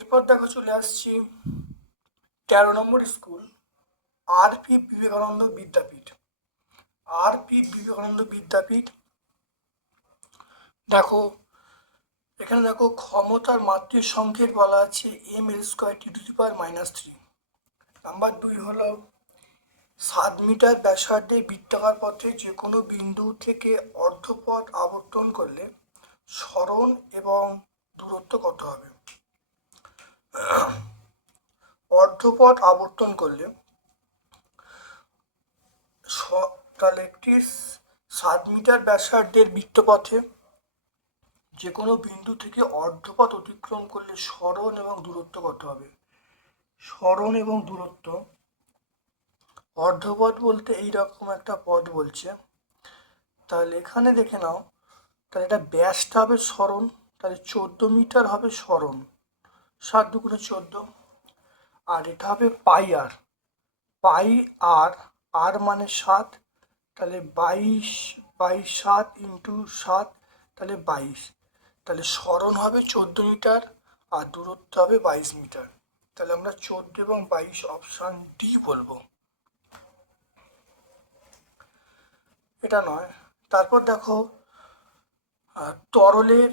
এরপর দেখো চলে আসছি তেরো number school R P Vivekananda Vidyapith. R P Vivekananda Vidyapith, দেখো, এখানে দেখো ক্ষমতার মাতৃ সংখ্যের বলা আছে M L square T to the power minus three number দুই হলো সাত মিটার ব্যাসার্ধে বৃত্তাকার পথে যে কোনো বিন্দু থেকে অর্ধপথ আবর্তন করলে সরণ এবং দূরত্ব কত হবে? অর্ধপথ আবর্তন করলে একটি সাত মিটার ব্যাসার্ধের বৃত্তপথে যে কোনো বিন্দু থেকে অর্ধপথ অতিক্রম করলে সরণ এবং দূরত্ব কত হবে? সরণ এবং দূরত্ব অর্ধপথ বলতে এই রকম একটা পথ বলছে। তাহলে এখানে দেখে নাও, তাহলে এটা ব্যাসটা হবে সরণ তাহলে চোদ্দ মিটার হবে সরণ সাত দুগুণে চোদ্দ। আর এটা হবে পাই আর পাই আর আর মানে সাত, তাহলে বাইশ বাইশ সাত ইন্টু সাত, তাহলে বাইশ। তাহলে সরণ হবে চোদ্দ মিটার আর দূরত্ব হবে বাইশ মিটার। তাহলে আমরা চোদ্দ এবং বাইশ অপশান ডি বলব। এটা নয়। তারপর দেখো তরলের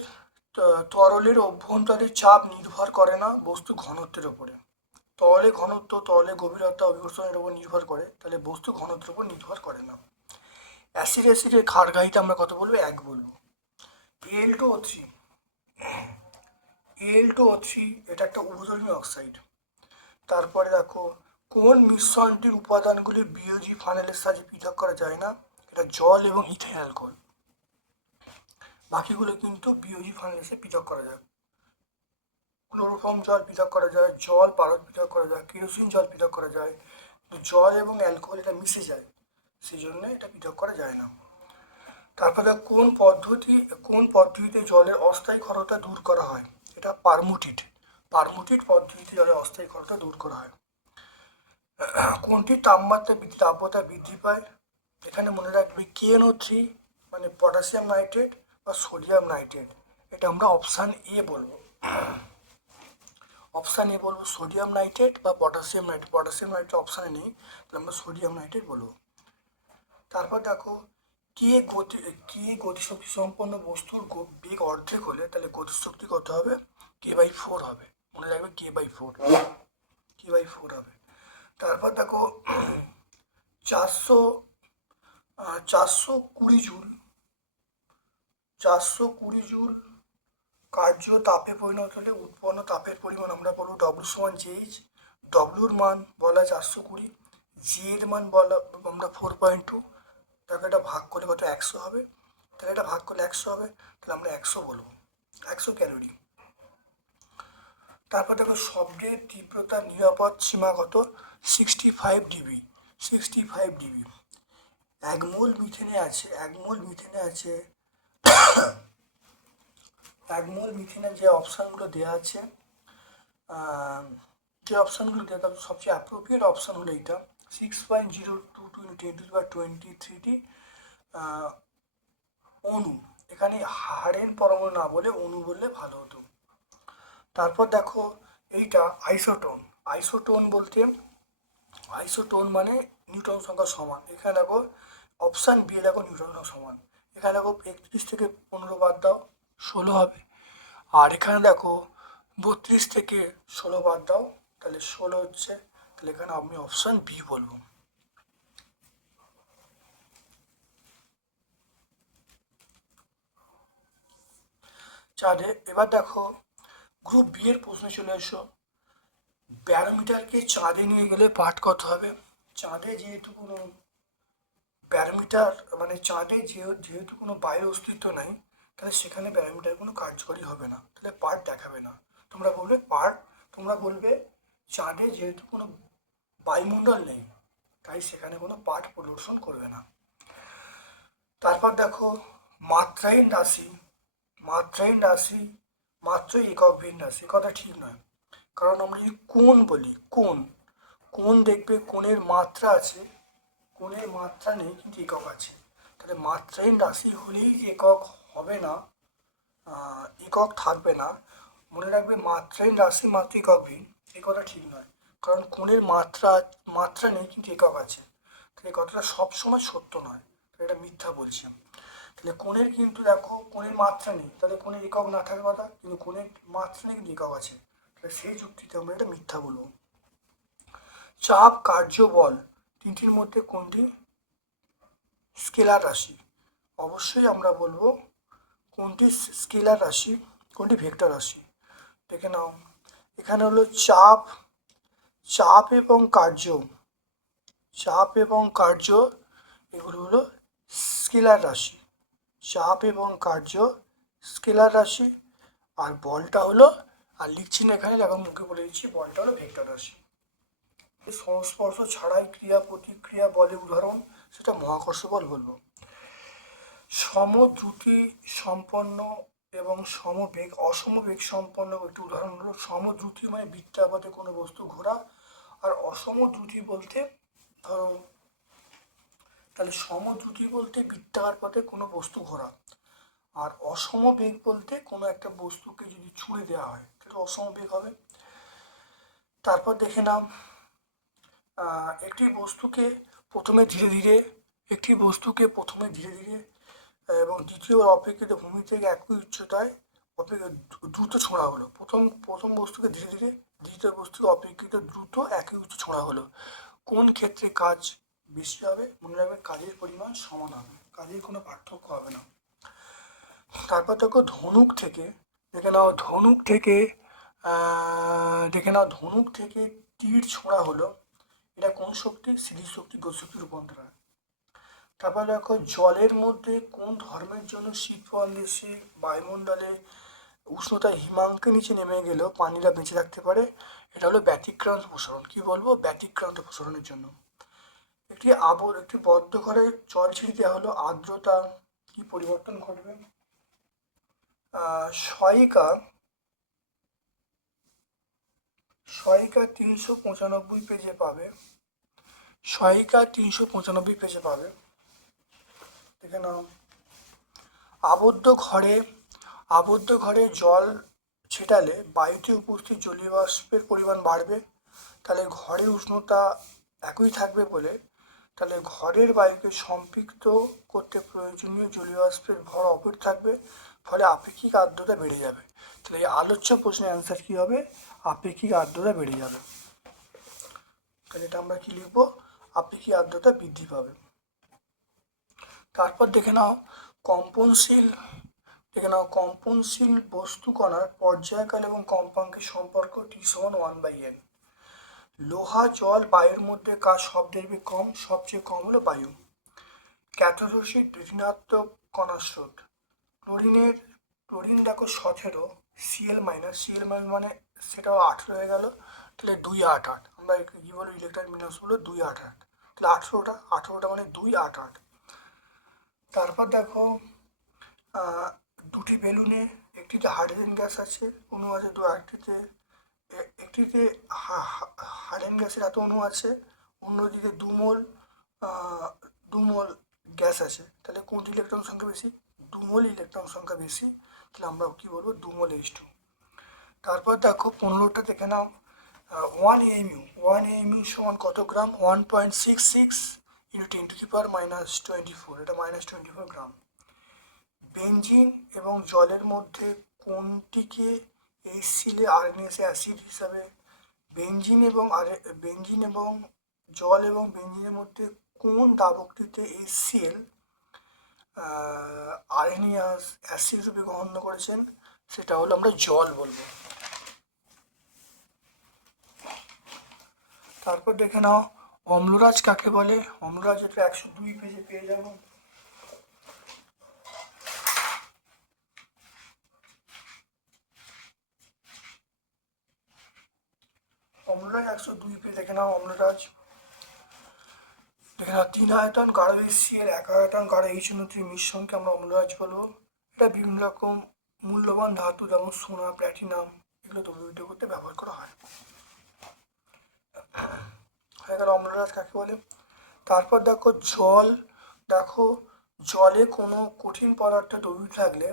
তরলের অভ্যন্তরে চাপ নির্ভর করে না বস্তু ঘনত্বের উপরে তরলে ঘনত্ব, তরলে গভীরতা, অভিবর্তনের উপর নির্ভর করে, তাহলে বস্তু ঘনত্বের উপর নির্ভর করে না। অ্যাসিড অ্যাসিডের খারগাহিতে আমরা কত বলব? এক বলব। L two O three L two O three এটা একটা উভধর্মী অক্সাইড তারপরে দেখো, কোন মিশ্রণটির উপাদানগুলি বিওজি ফানেলের সাহায্যে পৃথক করা যায় না? এটা জল এবং ইথাইল অ্যালকোহল। বাকিগুলো কিন্তু বিওজি ফানেলসে পৃথক করা যায়। ক্লোরোফর্ম জল পৃথক করা যায়, জল, পারদ পৃথক করা যায়, কেরোসিন জল পৃথক করা যায়। জল এবং অ্যালকোহল এটা মিশে যায় সেই জন্য এটা পৃথক করা যায় না। তারপরে কোন পদ্ধতি, কোন পদ্ধতিতে জলের অস্থায়ী ক্ষরতা দূর করা হয়? এটা পারমুটিট। পারমুটিট পদ্ধতিতে জলের অস্থায়ী ক্ষরতা দূর করা হয়। কোনটি তাপমাত্রা তাপমাত্রা বৃদ্ধি পায়? এখানে মনে রাখবে কেএনও থ্রি মানে পটাশিয়াম নাইট্রেট বা সোডিয়াম নাইট্রেট এটা আমরা অপশান এ বলব। অপশান এ বলব সোডিয়াম নাইট্রেট বা পটাশিয়াম নাইট্রেট পটাশিয়াম নাইট্রেট অপশানে নেই, তাহলে আমরা সোডিয়াম নাইট্রেট বলব। তারপর দেখো কে গতি কে গতিশক্তি সম্পন্ন বস্তুর বেগ অর্ধেক হলে তাহলে গতিশক্তি কত হবে? কে বাই ফোর হবে। মনে রাখবে K by four K by four হবে। তারপর দেখো, চারশো চারশো কুড়ি জুল। চারশো কুড়ি জুল কার্য তাপে পরিণত হলে উৎপন্ন তাপের পরিমাণ আমরা বলব ডব্লু সমান জেইচ ডব্লুর মান বলা চারশো কুড়ি জি এর মান বলা আমরা ফোর পয়েন্ট টু তাকে এটা ভাগ করলে কত? একশো হবে। তাহলে এটা ভাগ করলে একশো হবে। তাহলে আমরা একশো বলব। একশো ক্যালোরি। তারপর দেখো শব্দের তীব্রতা নিরাপদ সীমা কত? Sixty five DB sixty five DB এক মোল মিথেনে আছে, এক মিথেনে আছে, এক মোল মিথেনের যে অপশানগুলো দেওয়া আছে যে অপশানগুলো দেওয়া তার সবচেয়ে অ্যাপ্রোপ্রিয়েট অপশান হলো এইটা। Six point zero two two ten two বা টোয়েন্টি থ্রিটি অণু। এখানে হাড়ের পরমাণু না বলে অণু বললে ভালো হতো। তারপর দেখো এইটা আইসোটোন। আইসোটোন বলতে, আইসোটোন মানে নিউটন সংখ্যা সমান। এখানে দেখো অপশান বি দেখো নিউটন সমান। এখানে দেখো একত্রিশ থেকে পনেরো বাদ দাও, ষোলো হবে। আর এখানে দেখো বত্রিশ থেকে ষোলো বাদ দাও, তাহলে ষোলো হচ্ছে, তাহলে এখানে আমি অপশান বি বলব। চাঁদে, এবার দেখো গ্রুপ বি এর প্রশ্নে চলে এসো। ব্যারোমিটারকে চাঁদে নিয়ে গেলে পাঠ কত হবে? চাঁদে যেহেতু কোনো ব্যারোমিটার মানে চাঁদে যেহেতু কোনো বায়ু অস্তিত্ব নাই, তাহলে সেখানে ব্যারোমিটার কোনো কার্যকরী হবে না। তাহলে পার্ট দেখাবে না। তোমরা বলবে পার্ট, তোমরা বলবে চাঁদে যেহেতু কোনো বায়ুমণ্ডল নেই, তাই সেখানে কোনো পার্ট প্রদর্শন করবে না। তারপর দেখো, মাত্রাহীন রাশি মাত্রাহীন রাশি মাত্রই একক ভিন্ন রাশি, কথা ঠিক নয়। কারণ আমরা যদি কোন বলি কোন কোন দেখবে কোণের মাত্রা আছে কোণের মাত্রা নেই কিন্তু একক আছে। তাহলে মাত্রাহীন রাশি হলেই একক হবে না? একক থাকবে না। মনে রাখবে মাত্রাহীন রাশি মাত্র এককহীন এই কথা ঠিক নয়। কারণ কোণের মাত্রা মাত্রা নেই কিন্তু একক আছে। তাহলে কথাটা সবসময় সত্য নয়। তাহলে এটা মিথ্যা বলছি তাহলে কোণের কিন্তু দেখো, কোণের মাত্রা নেই। তাহলে কোণের একক না থাকার কথা, কিন্তু কোণের মাত্রা নেই কিন্তু একক আছে। তাহলে সেই যুক্তিতে আমরা এটা মিথ্যা বলব। চাপ কার্য বল তিনটির মধ্যে কোনটি? স্কেলার রাশি। অবশ্যই আমরা বলব কোনটি স্কেলার রাশি, কোনটি ভেক্টর রাশি। দেখে নাও। এখানে হলো চাপ চাপ এবং কার্য। চাপ এবং কার্য এগুলো হলো স্কেলার রাশি। চাপ এবং কার্য স্কেলার রাশি। আর বলটা হলো, আর লিখছি না এখানে, এখন মুখে বলে দিচ্ছি, বলটা হলো ভেক্টর রাশি। সংস্পর্শ ছাড়াই ক্রিয়া, প্রতিক্রিয়া, বলে উদাহরণ, সেটা মহাকর্ষ বল বলব। সমদ্রুতি সম্পন্ন এবং সমবেগ, অসমবেগ সম্পন্ন একটি উদাহরণ হলো, সমদ্রুতি মানে বৃত্তাপথে কোনো বস্তু ঘোরা, আর অসমদ্রুতি বলতে, ধরো, তাহলে সমদ্রুতি বলতে বৃত্তাকার পথে কোনো বস্তু ঘোরা, আর অসমবেগ বলতে কোনো একটা বস্তুকে যদি ছুঁড়ে দেওয়া হয়, তাহলে অসমবেগ হবে। তারপর দেখে নাও একটি বস্তুকে প্রথমে ধীরে ধীরে, একটি বস্তুকে প্রথমে ধীরে ধীরে, এবং দ্বিতীয় অপেক্ষিত ভূমি থেকে একই উচ্চতায় অপেক্ষা দ্রুত ছোঁড়া হলো। প্রথম প্রথম বস্তুকে ধীরে ধীরে, দ্বিতীয় বস্তুকে অপেক্ষিত দ্রুত একই উচ্চ ছোঁড়া হলো। কোন ক্ষেত্রে কাজ বেশি হবে? মনে রাখবেন কাজের পরিমাণ সমান হবে, কাজের কোনো পার্থক্য হবে না। তারপর দেখো ধনুক থেকে, দেখে নাও ধনুক থেকে দেখে নাও ধনুক থেকে তীর ছোঁড়া হলো। এটা কোন শক্তি? স্থিতি শক্তি গতিশক্তি রূপান্তর। হয় তারপর দেখো, জলের মধ্যে কোন ধর্মের জন্য শীত প্রবাহ দেশে বায়ুমণ্ডলে উষ্ণতা হিমাঙ্কের নিচে নেমে গেলেও পানিরা বেঁচে থাকতে পারে। এটা হলো ব্যতিক্রান্ত প্রসারণ। কি বলব? ব্যতিক্রান্ত প্রসারণের জন্য। একটি আবর একটি বদ্ধ ঘরে জল ছিঁড়ে দেওয়া হলো। আর্দ্রতা কি পরিবর্তন ঘটবে? সহায়িকা সহায়িকা তিনশো পঁচানব্বই পেজে পাবে। সহায়িকা তিনশো পঁচানব্বই পেজে পাবে। দেখে নাও। আবদ্ধ ঘরে আবদ্ধ ঘরে জল ছেটালে বায়ুতে উপস্থিত জলীয় বাষ্পের পরিমাণ বাড়বে। তাহলে ঘরের উষ্ণতা একই থাকবে বলে, তাহলে ঘরের বায়ুকে সম্পৃক্ত করতে প্রয়োজনীয় জলীয় বাষ্পের ভর অপর থাকবে, ফলে আপেক্ষিক আর্দ্রতা বেড়ে যাবে। তাহলে এই আলোচ্য প্রশ্নের অ্যান্সার কী হবে? আপেক্ষিক আর্দ্রতা বেড়ে যাবে। তাহলে এটা আমরা কী লিখব? আপেক্ষিক আর্দ্রতা বৃদ্ধি পাবে। তারপর দেখে নাও, কম্পনশীল, দেখে নাও, কম্পনশীল বস্তু কণার পর্যায়কাল এবং কম্পাঙ্কের সম্পর্ক টি সমান ওয়ান বাই এন লোহা, জল, বায়ুর মধ্যে কাজ শব্দের বেগ কম? সবচেয়ে কম হলো বায়ু। ক্যাথোরসিড ঋণাত্মক কণার স্রোত। ক্লোরিনের, ক্লোরিন দেখো সতেরো সিএল মাইনাস সিএল মাইনাস মানে সেটাও আঠেরো হয়ে গেল, তাহলে দুই আট আট। আমরা কী বলো ইলেকট্রন মিনাস বলো দুই আট আট। তাহলে আঠেরোটা আঠেরোটা মানে দুই আট আট। তারপর দেখো দুটি বেলুনে একটিতে হাইড্রোজেন গ্যাস আছে, অণু আছে দু একটিতে একটিতে হাইড্রোজেন গ্যাসের এত অণু আছে, অন্যদিকে দুমোল দুমোল গ্যাস আছে। তাহলে কোনটি ইলেকট্রন সংখ্যা বেশি? দুমোল ইলেকট্রন সংখ্যা বেশি। তাহলে আমরা কি বলব? দুমোল এইচ টু তারপর দেখো পনেরোটা দেখে নাও। ওয়ান এমইউ ওয়ান এমইউ সমান কত gram? One point six six into ten to the power minus twenty four এটা minus twenty four gram. Benzene এবং জলের মধ্যে কোনটিকে এই সিলে আরএনএস অ্যাসিড হিসাবে বেঞ্জিন এবং আর, বেঞ্জিন এবং জল এবং বেঞ্জিনের মধ্যে কোন দাবকটিতে এই সিএল আরএনএস অ্যাসিড রূপে গ্রহণ করেছেন, সেটা হলো আমরা জল বলব। তারপর দেখে নাও, অম্লরাজ কাকে বলে? অম্লরাজ এটা একশো দুই পেজে পেয়ে যাব। অম্লরাজ একশো দুই পেয়ে দেখে নাও অম্লরাজ। নাও তিন আয়তন গাঢ় এসি এর এক আয়তন গাঢ় এইচ উন্নতির মিশ্রণকে আমরা অম্লরাজ বলব। এটা বিভিন্ন রকম মূল্যবান ধাতু, যেমন সোনা, প্ল্যাটিনাম, এগুলো দ্রবীভূত করতে ব্যবহার করা হয়। হয়ে গেল অম্লরাজ কাকে বলে? তারপর দেখো জল। দেখো জলে কোনো কঠিন পদার্থ দ্রবীভূত থাকলে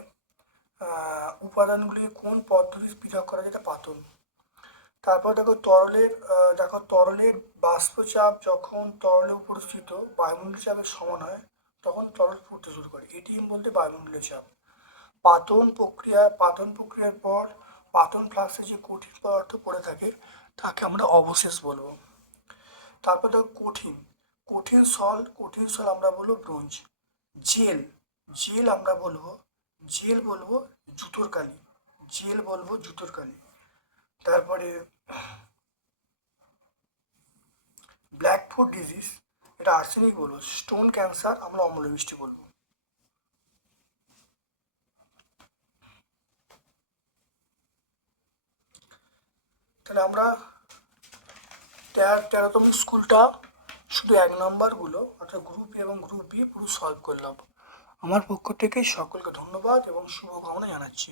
উপাদানগুলি কোন পদ্ধতিতে পৃথক করা যায়? এটা পাতন। তারপর দেখো তরলের দেখো তরলের বাষ্পচাপ যখন তরলের উপর স্থিত বায়ুমণ্ডলীয় চাপের সমান হয়, তখন তরল ফুটতে শুরু করে। এটিএম বলতে বায়ুমণ্ডলীয় চাপ। পাতন প্রক্রিয়া, পাতন প্রক্রিয়ার পর পাতন ফ্লাক্সে যে কঠিন পদার্থ পড়ে থাকে, তাকে আমরা অবশেষ বলব। তারপর দেখো কঠিন। কঠিন সল কঠিন সল আমরা বলব ব্রোঞ্জ। জেল জেল আমরা বলব, জেল বলব জুতোর কালি। জেল বলব জুতোর কালি। তারপরে ব্ল্যাক ফুড ডিজিজ এটা আর্সেনিক বলব স্টোন ক্যান্সার আমরা অম্লবৃষ্টি বলব। তাহলে আমরা তেরো, তেরোতম স্কুলটা শুধু এক নম্বরগুলো অর্থাৎ গ্রুপ এবং গ্রুপ বি পুরো সলভ করলাম। আমার পক্ষ থেকে সকলকে ধন্যবাদ এবং শুভকামনা জানাচ্ছি।